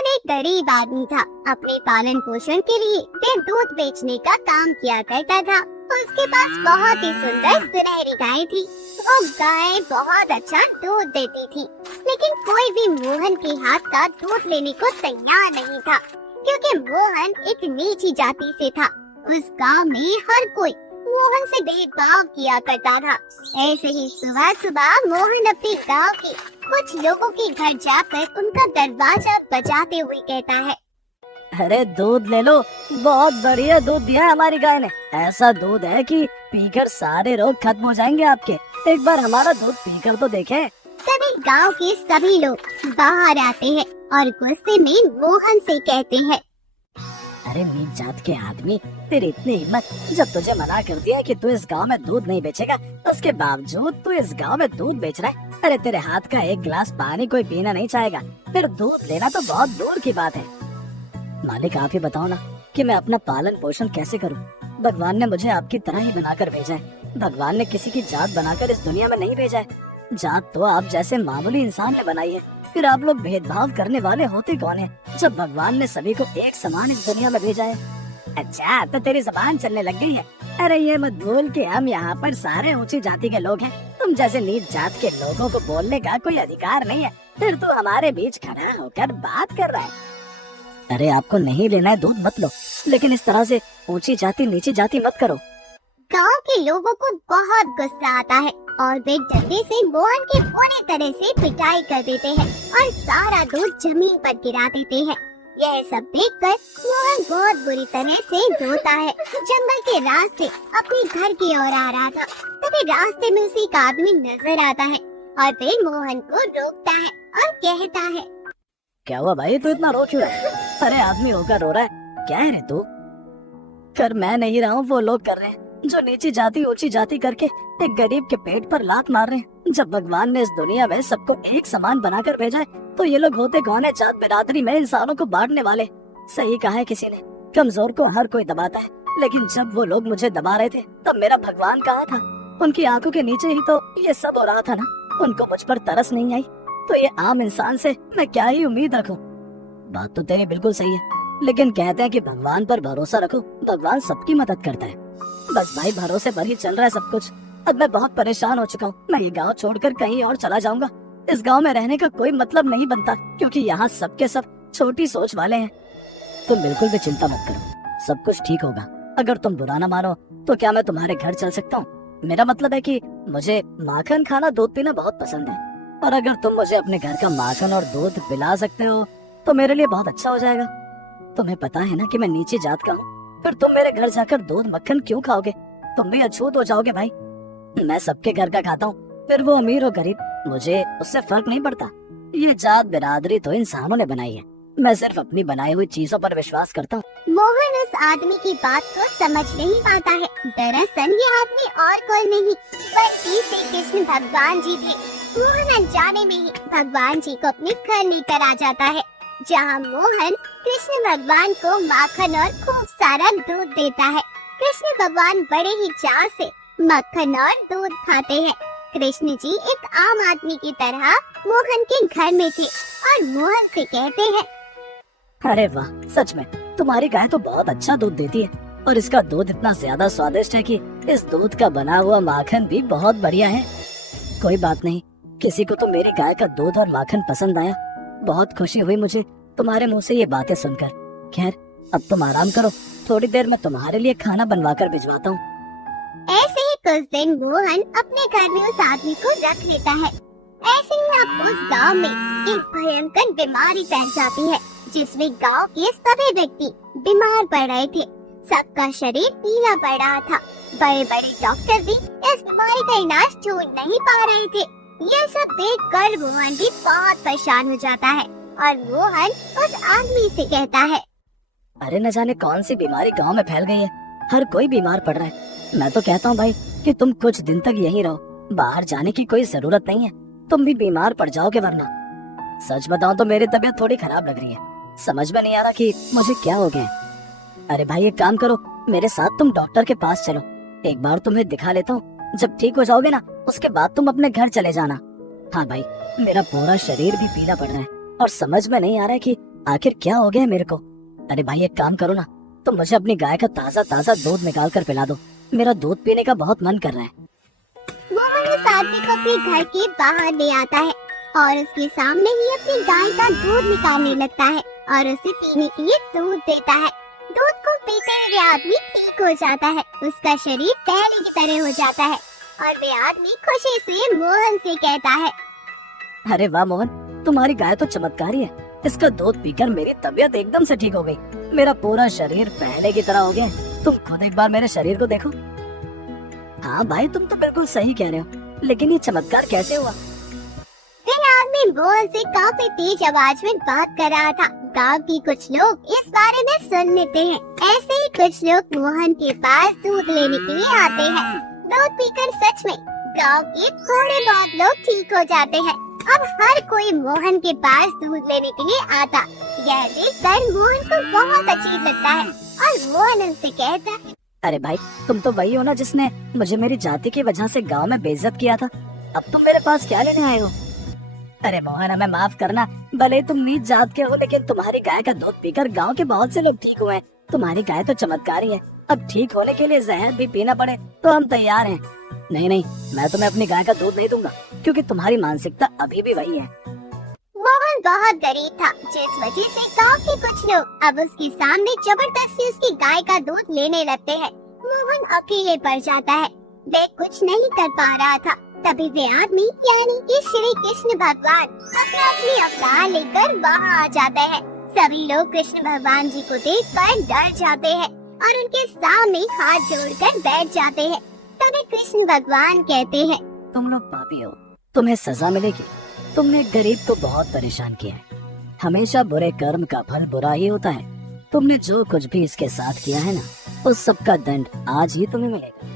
मोहन एक गरीब आदमी था। अपने पालन पोषण के लिए वह दूध बेचने का काम किया करता था। उसके पास बहुत ही सुंदर सुनहरी गाय थी। वो गाय बहुत अच्छा दूध देती थी, लेकिन कोई भी मोहन के हाथ का दूध लेने को तैयार नहीं था, क्योंकि मोहन एक नीची जाति से था। उस गांव में हर कोई मोहन से भेदभाव किया करता था। ऐसे ही सुबह सुबह मोहन अपने गांव के कुछ लोगों के घर जाकर उनका दरवाजा बजाते हुए कहता है, अरे दूध ले लो, बहुत बढ़िया दूध दिया है हमारी गाय ने। ऐसा दूध है कि पीकर सारे रोग खत्म हो जाएंगे आपके। एक बार हमारा दूध पीकर तो देखें। तभी गांव के सभी लोग बाहर आते हैं और गुस्से में मोहन से कहते हैं, अरे नीच जात के आदमी, तेरी इतनी हिम्मत! जब तुझे मना कर दिया कि तू इस गांव में दूध नहीं बेचेगा, उसके बावजूद तू इस गांव में दूध बेच रहा है। अरे तेरे हाथ का एक गिलास पानी कोई पीना नहीं चाहेगा, फिर दूध लेना तो बहुत दूर की बात है। मालिक, आप ही बताओ ना कि मैं अपना पालन पोषण कैसे करूं? भगवान ने मुझे आपकी तरह ही बनाकर भेजा है। भगवान ने किसी की जात बनाकर इस दुनिया में नहीं भेजा है। जात तो आप जैसे मामूली इंसान ने बनाई है, फिर आप लोग भेदभाव करने वाले होते कौन हैं, जब भगवान ने सभी को एक समान इस दुनिया में भेजा है। अच्छा, तो तेरी जबान चलने लग गई है। अरे ये मत भूल कि हम यहाँ पर सारे ऊंची जाति के लोग हैं। तुम जैसे नीच जात के लोगों को बोलने का कोई अधिकार नहीं है, फिर तू हमारे बीच खड़ा होकर बात कर रहा है। अरे आपको नहीं लेना है दूध मत लो, लेकिन इस तरह से ऊंची जाति नीची जाति मत करो। गांव के लोगों को बहुत गुस्सा आता है और वे जल्दी से मोहन की पूरी तरह से पिटाई कर देते हैं और सारा दूध जमीन पर गिरा देते हैं। यह सब देखकर मोहन बहुत बुरी तरह से रोता है। जंगल के रास्ते अपने घर की ओर आ रहा था, तभी रास्ते में उसे एक आदमी नजर आता है और फिर मोहन को रोकता है और कहता है, क्या हुआ भाई, तू इतना रो क्यों रहा है? अरे आदमी होकर रो रहा है, क्या है रे तू? कर मैं नहीं रहा हूँ, वो लोग कर रहे हैं जो नीची जाति ऊंची जाति करके एक गरीब के पेट पर लात मार रहे हैं। जब भगवान ने इस दुनिया में सबको एक समान बनाकर भेजा है, तो ये लोग होते कौन है जात बिरादरी में इंसानों को बांटने वाले। सही कहा है किसी ने, कमजोर को हर कोई दबाता है, लेकिन जब वो लोग मुझे दबा रहे थे तब मेरा भगवान कहाँ था? उनकी आंखों के नीचे ही तो ये सब हो रहा था ना। उनको मुझ पर तरस नहीं आई, तो ये आम इंसान से मैं क्या ही उम्मीद रखूं? बात तो तेरी बिल्कुल सही है, लेकिन कहते हैं कि भगवान पर भरोसा रखो, भगवान सबकी मदद करता है। बस भाई भरोसे पर ही चल रहा है सब कुछ। अब मैं बहुत परेशान हो चुका हूँ, मैं ये गांव छोड़कर कहीं और चला जाऊंगा। इस गांव में रहने का कोई मतलब नहीं बनता, क्योंकि यहाँ सबके सब छोटी सोच वाले हैं। तुम बिल्कुल भी चिंता मत करो, सब कुछ ठीक होगा। अगर तुम बुरा ना मानो तो क्या मैं तुम्हारे घर चल सकता हूँ? मेरा मतलब है कि मुझे माखन खाना दूध पीना बहुत पसंद है, और अगर तुम मुझे अपने घर का माखन और दूध पिला सकते हो तो मेरे लिए बहुत अच्छा हो जाएगा। तुम्हें पता है ना कि मैं नीचे जात का हूँ, फिर तुम मेरे घर जाकर दूध मक्खन क्यों खाओगे? तुम भी अछूत हो जाओगे भाई। मैं सबके घर का खाता हूँ, फिर वो अमीर हो गरीब, मुझे उससे फर्क नहीं पड़ता। ये जात बिरादरी तो इंसानों ने बनाई है, मैं सिर्फ अपनी बनाई हुई चीजों पर विश्वास करता हूँ। मोहन उस आदमी की बात को समझ नहीं पाता है। दरअसल ये आदमी और कोई नहीं बल्कि श्री कृष्ण भगवान जी थे। मोहन अनजाने में ही भगवान जी को अपने घर लेकर आ जाता है, जहाँ मोहन कृष्ण भगवान को माखन और खूब सारा दूध देता है। कृष्ण भगवान बड़े ही चाव से मक्खन और दूध खाते हैं। कृष्ण जी एक आम आदमी की तरह मोहन के घर में थे और मोहन से कहते हैं, अरे वाह, सच में तुम्हारी गाय तो बहुत अच्छा दूध देती है, और इसका दूध इतना ज्यादा स्वादिष्ट है कि इस दूध का बना हुआ माखन भी बहुत बढ़िया है। कोई बात नहीं, किसी को तो मेरी गाय का दूध और माखन पसंद आया। बहुत खुशी हुई मुझे तुम्हारे मुंह से ये बातें सुनकर। खैर अब तुम आराम करो, थोड़ी देर में तुम्हारे लिए खाना बनवा कर भिजवाता हूँ। ऐसे ही कुछ दिन मोहन अपने घर में उस आदमी को रख लेता है। ऐसे ही अब उस गांव में एक भयंकर बीमारी फैल जाती है, जिसमें गांव के सभी व्यक्ति बीमार पड़ रहे थे। सबका शरीर पीला पड़ रहा था। बड़े बड़े डॉक्टर भी इस बीमारी का इलाज ढूंढ नहीं पा रहे थे। ये सब देखकर मोहन भी बहुत परेशान हो जाता है और मोहन उस आदमी से कहता है, अरे न जाने कौन सी बीमारी गांव में फैल गई है, हर कोई बीमार पड़ रहा है। मैं तो कहता हूँ भाई कि तुम कुछ दिन तक यहीं रहो, बाहर जाने की कोई जरूरत नहीं है, तुम भी बीमार पड़ जाओगे वरना। सच बताऊं तो मेरी तबीयत थोड़ी खराब लग रही है, समझ में नहीं आ रहा कि मुझे क्या हो गया। अरे भाई एक काम करो, मेरे साथ तुम डॉक्टर के पास चलो, एक बार तुम्हें दिखा लेता हूँ। जब ठीक हो जाओगे ना, उसके बाद तुम अपने घर चले जाना। हाँ भाई, मेरा पूरा शरीर भी पीला पड़ रहा है और समझ में नहीं आ रहा है कि आखिर क्या हो गया है मेरे को? अरे भाई एक काम करो ना, तुम मुझे अपनी गाय का ताजा ताजा दूध निकाल कर पिला दो। मेरा दूध पीने का बहुत मन कर रहा है। मोहन उस आदमी को अपने घर के बाहर ले आता है और उसके सामने ही अपनी गाय का दूध निकालने लगता है और उसे पीने के लिए दूध देता है। दूध को पीते हुए आदमी ठीक हो जाता है, उसका शरीर पहले की तरह हो जाता है और वे आदमी खुशी से मोहन से कहता है, अरे वाह मोहन, तुम्हारी गाय तो चमत्कारी है। इसका दूध पीकर मेरी तबीयत एकदम से ठीक हो गई। मेरा पूरा शरीर पहले की तरह हो गया। तुम खुद एक बार मेरे शरीर को देखो। हाँ भाई तुम तो बिल्कुल सही कह रहे हो, लेकिन ये चमत्कार कैसे हुआ? फिर आदमी मोहन से काफी तेज आवाज में बात कर रहा था। गांव के कुछ लोग इस बारे में सुन लेते हैं। ऐसे ही कुछ लोग मोहन के पास दूध लेने के लिए आते हैं। दूध पीकर सच में गांव के थोड़े बहुत लोग ठीक हो जाते हैं। अब हर कोई मोहन के पास दूध लेने के लिए आता। यह देखकर मोहन को बहुत अजीब लगता है और मोहन उनसे कहता है, अरे भाई तुम तो वही हो ना जिसने मुझे मेरी जाति की वजह से गांव में बेइज्जत किया था। अब तुम मेरे पास क्या लेने आए हो? अरे मोहन हमें माफ करना, भले ही तुम नीच जात के हो, लेकिन तुम्हारी गाय का दूध पीकर गांव के बहुत से लोग ठीक हुए हैं। तुम्हारी गाय तो चमत्कारी है। अब ठीक होने के लिए जहर भी पीना पड़े तो हम तैयार हैं। नहीं नहीं, मैं तुम्हें अपनी गाय का दूध नहीं दूंगा, क्योंकि तुम्हारी मानसिकता अभी भी वही है। मोहन बहुत गरीब था, जिस वजह से गांव के कुछ लोग अब उसके सामने जबरदस्ती उसकी गाय का दूध लेने लगते हैं। मोहन अकेले पड़ जाता है, वे कुछ नहीं कर पा रहा था। तभी वे आदमी यानी कि श्री कृष्ण भगवान अपना असली अवतार लेकर वहाँ आ जाते हैं। सभी लोग कृष्ण भगवान जी को देखकर डर जाते हैं और उनके सामने हाथ जोड़कर बैठ जाते हैं। तभी कृष्ण भगवान कहते हैं, तुम लोग पापी हो, तुम्हें सजा मिलेगी। तुमने गरीब को बहुत परेशान किया है। हमेशा बुरे कर्म का फल बुरा ही होता है। तुमने जो कुछ भी इसके साथ किया है ना, उस सब का दंड आज ही तुम्हें मिलेगा।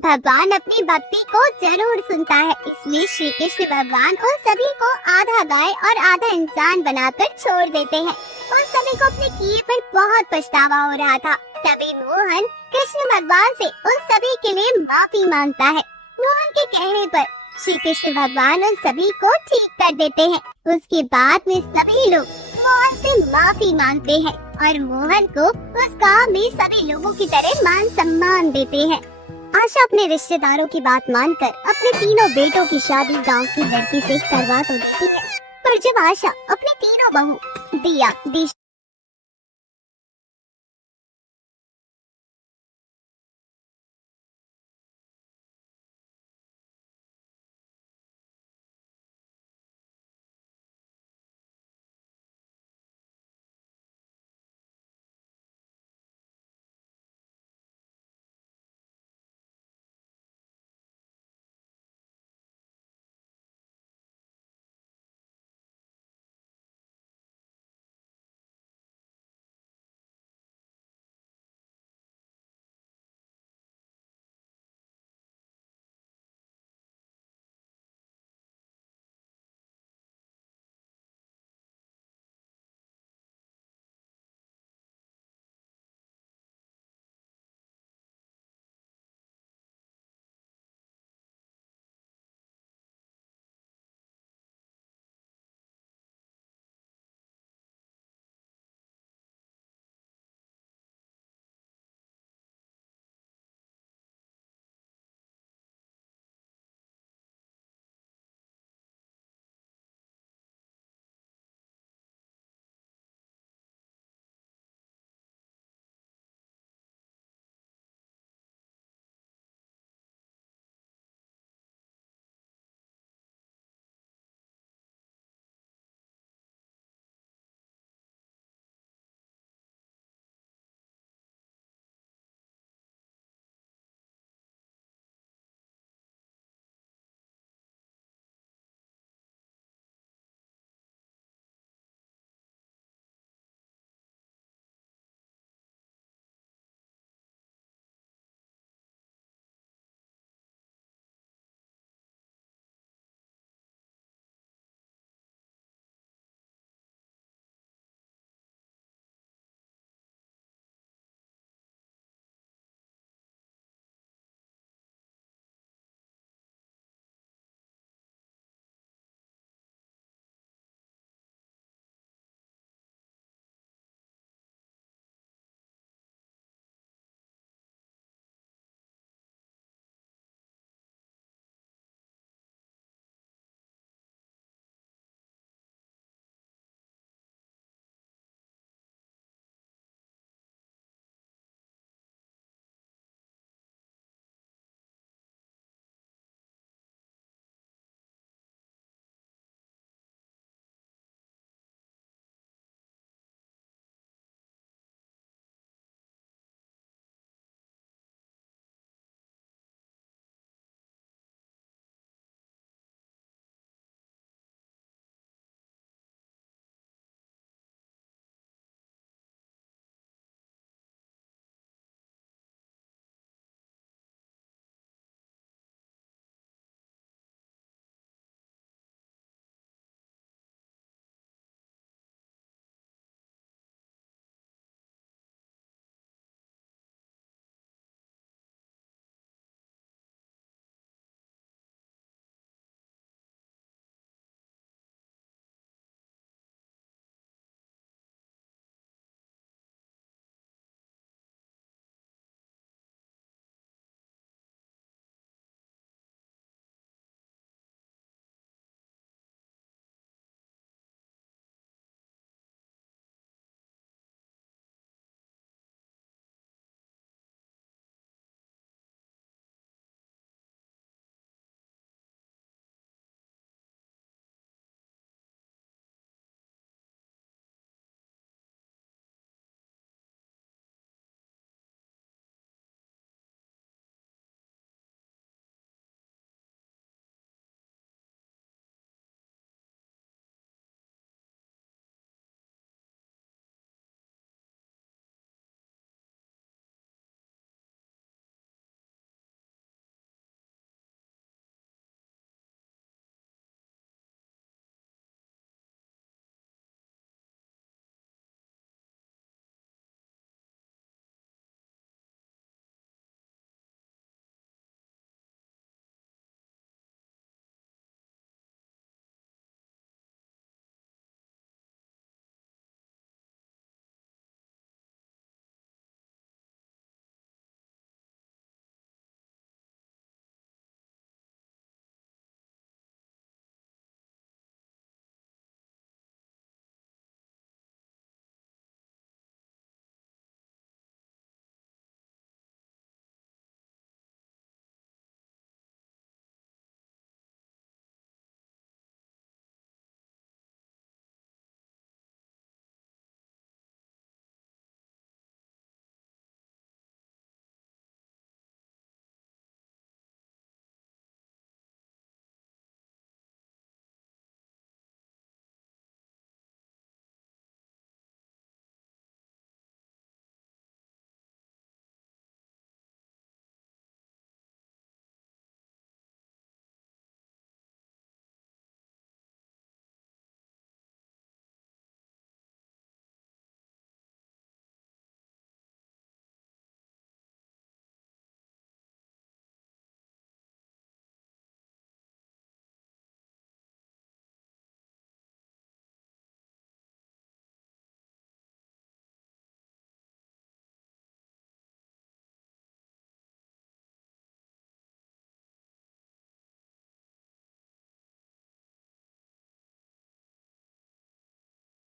भगवान अपनी भक्ति को जरूर सुनता है, इसलिए श्री कृष्ण भगवान उन सभी को आधा गाय और आधा इंसान बनाकर छोड़ देते हैं। उन सभी को अपने किए पर बहुत पछतावा हो रहा था। तभी मोहन कृष्ण भगवान से उन सभी के लिए माफी मांगता है। मोहन के कहने पर श्री कृष्ण भगवान उन सभी को ठीक कर देते हैं। उसके बाद में सभी लोग मोहन से माफी मांगते हैं और मोहन को उस गांव में सभी लोगों की तरह मान सम्मान देते हैं। आशा अपने रिश्तेदारों की बात मानकर अपने तीनों बेटों की शादी गांव की लड़की से करवा तो देती है, पर जब आशा अपनी तीनों बहू दिया,